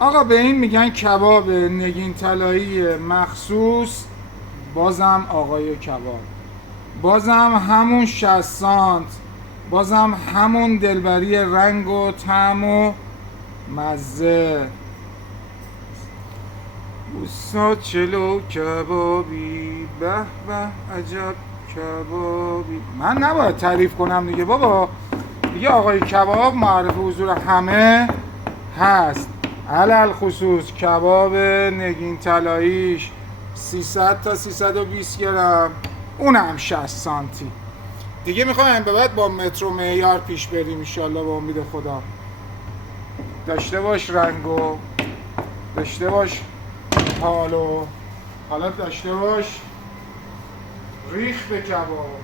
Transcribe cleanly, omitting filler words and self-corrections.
آقا به این میگن کباب نگین طلایی مخصوص. بازم آقای کباب، بازم همون 60 سانت، بازم همون دلبری رنگ و طعم و مزه. اوستا چلو کبابی، به به عجب کبابی. من نباید تعریف کنم دیگه بابا، دیگه آقای کباب معرف حضور همه هست. علل خصوص کباب نگین طلاییش 300 تا 320 گرم، اونم 60 سانتی. دیگه میخوایم به بعد با متر و معیار پیش بریم انشالله به امید خدا. داشته باش رنگو، داشته باش حالو، حالا داشته باش ریخ به کباب.